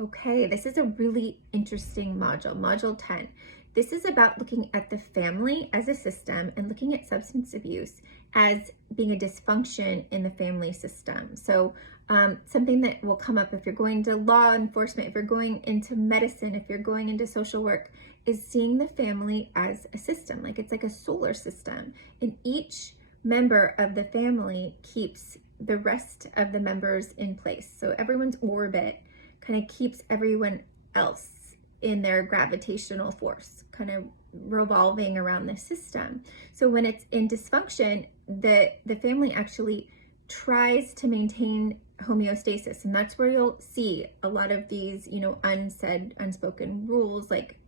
Okay, this is a really interesting module, Module 10. This is about looking at the family as a system and looking at substance abuse as being a dysfunction in the family system. So something that will come up if you're going to law enforcement, if you're going into medicine, if you're going into social work, is seeing the family as a system. Like it's like a solar system. And each member of the family keeps the rest of the members in place. So everyone's orbit kind of keeps everyone else in their gravitational force, kind of revolving around the system. So when it's in dysfunction, the family actually tries to maintain homeostasis, and that's where you'll see a lot of these, unsaid, unspoken rules like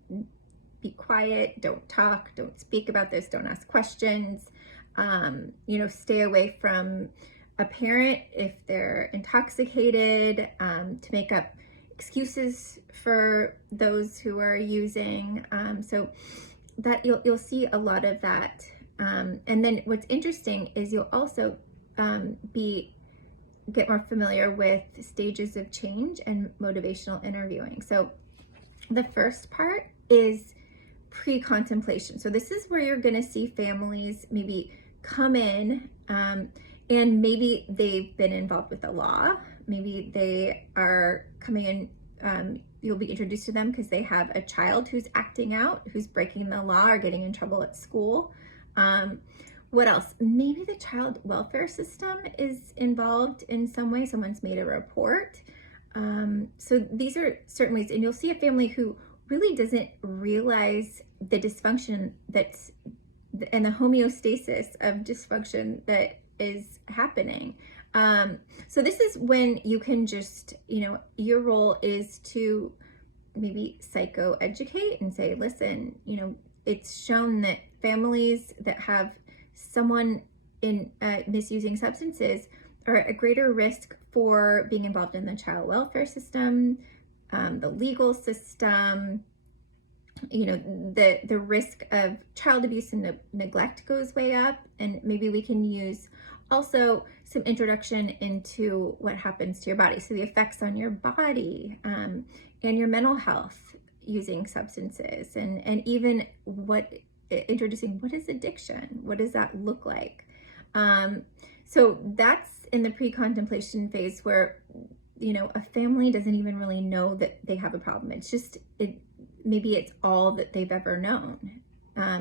be quiet, don't talk, don't speak about this, don't ask questions, stay away from a parent if they're intoxicated, to make up excuses for those who are using. So that you'll see a lot of that. And then what's interesting is you'll also get more familiar with stages of change and motivational interviewing. So the first part is pre-contemplation. So this is where you're going to see families maybe come in, and maybe they've been involved with the law. Maybe they are coming in, you'll be introduced to them because they have a child who's acting out, who's breaking the law or getting in trouble at school. What else? Maybe the child welfare system is involved in some way. Someone's made a report. So these are certain ways, and you'll see a family who really doesn't realize the dysfunction that's and the homeostasis of dysfunction that is happening. So this is when you can just, your role is to maybe psychoeducate and say, listen, it's shown that families that have someone in misusing substances are at a greater risk for being involved in the child welfare system, the legal system. The risk of child abuse and neglect goes way up. And maybe we can use also some introduction into what happens to your body. So the effects on your body, and your mental health using substances, and even introducing what is addiction? What does that look like? So that's in the pre-contemplation phase where, a family doesn't even really know that they have a problem. It's just, maybe it's all that they've ever known.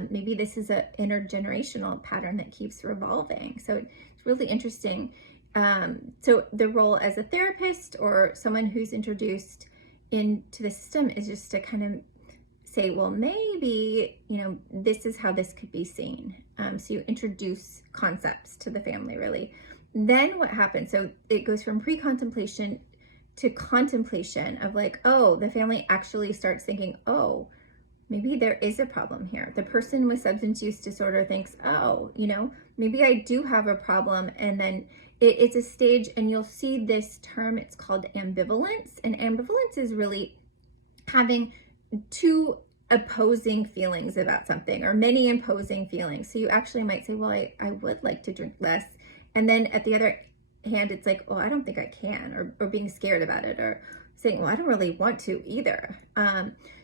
Maybe this is an intergenerational pattern that keeps revolving. So it's really interesting. So the role as a therapist or someone who's introduced into the system is just to kind of say, well, maybe, this is how this could be seen. So you introduce concepts to the family, really. Then what happens? So it goes from pre-contemplation to contemplation of like, oh, the family actually starts thinking, oh, maybe there is a problem here. The person with substance use disorder thinks, oh, maybe I do have a problem. And then it's a stage, and you'll see this term, it's called ambivalence. And ambivalence is really having two opposing feelings about something, or many opposing feelings. So you actually might say, well, I would like to drink less. And then at the other hand, it's like, well, I don't think I can, or being scared about it, or saying, well, I don't really want to either.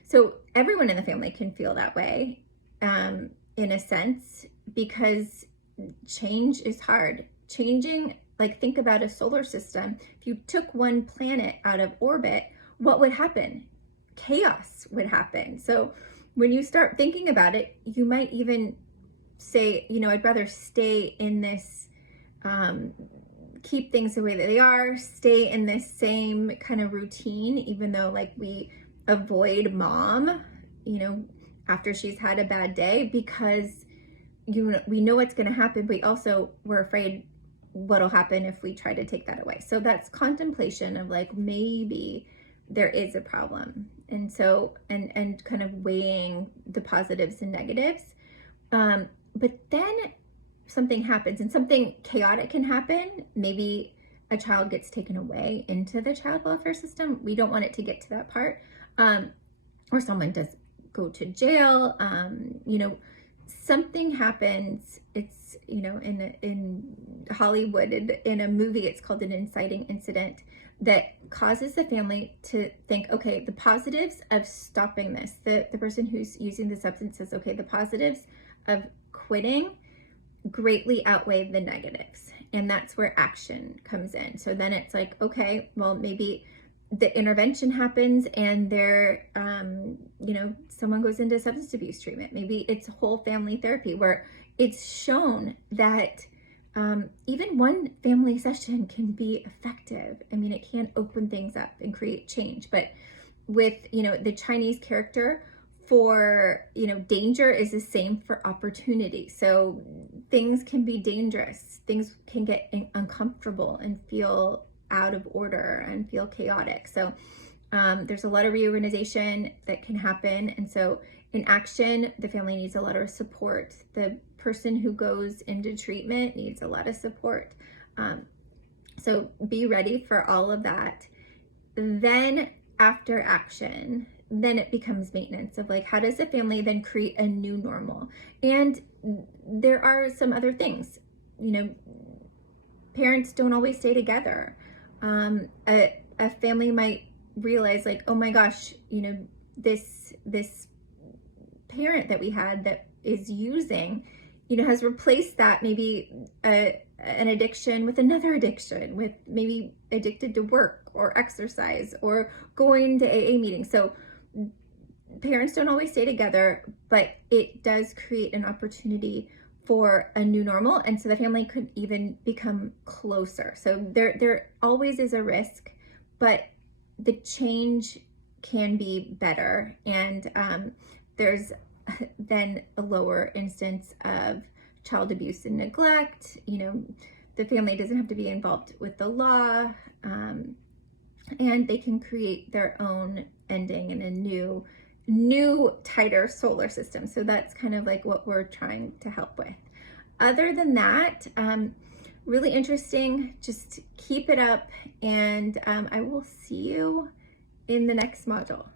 So everyone in the family can feel that way, in a sense, because change is hard. Changing, like, think about a solar system. If you took one planet out of orbit, what would happen? Chaos would happen. So when you start thinking about it, you might even say, I'd rather stay in this, keep things the way that they are, stay in this same kind of routine, even though like we avoid mom, after she's had a bad day, because we know what's going to happen, but we're afraid what'll happen if we try to take that away. So that's contemplation of like, maybe there is a problem. And so, and kind of weighing the positives and negatives. But then something happens, and something chaotic can happen. Maybe a child gets taken away into the child welfare system. We don't want it to get to that part. Or someone does go to jail. something happens. It's, you know, in Hollywood, in a movie, it's called an inciting incident, that causes the family to think, okay, the positives of stopping this, the person who's using the substance says, okay, the positives of quitting greatly outweigh the negatives. And that's where action comes in. So then it's like, okay, well, maybe the intervention happens and there, you know, someone goes into substance abuse treatment. Maybe it's whole family therapy where it's shown that even one family session can be effective. I mean, it can open things up and create change. But with, you know, the Chinese character for, you know, danger is the same for opportunity. So things can be dangerous. Things can get uncomfortable and feel out of order and feel chaotic. So there's a lot of reorganization that can happen. And so in action, the family needs a lot of support. The person who goes into treatment needs a lot of support. So be ready for all of that. Then after action, then it becomes maintenance of like, how does the family then create a new normal? And there are some other things, you know, parents don't always stay together. A family might realize like, oh my gosh, you know, this parent that we had that is using, you know, has replaced that maybe an addiction with another addiction, with maybe addicted to work or exercise or going to AA meetings. So parents don't always stay together, but it does create an opportunity for a new normal. And so the family could even become closer. So there always is a risk, but the change can be better. And there's then a lower instance of child abuse and neglect. You know, the family doesn't have to be involved with the law, and they can create their own ending in a new tighter solar system. So that's kind of like what we're trying to help with. Other than that, really interesting. Just keep it up, and I will see you in the next module.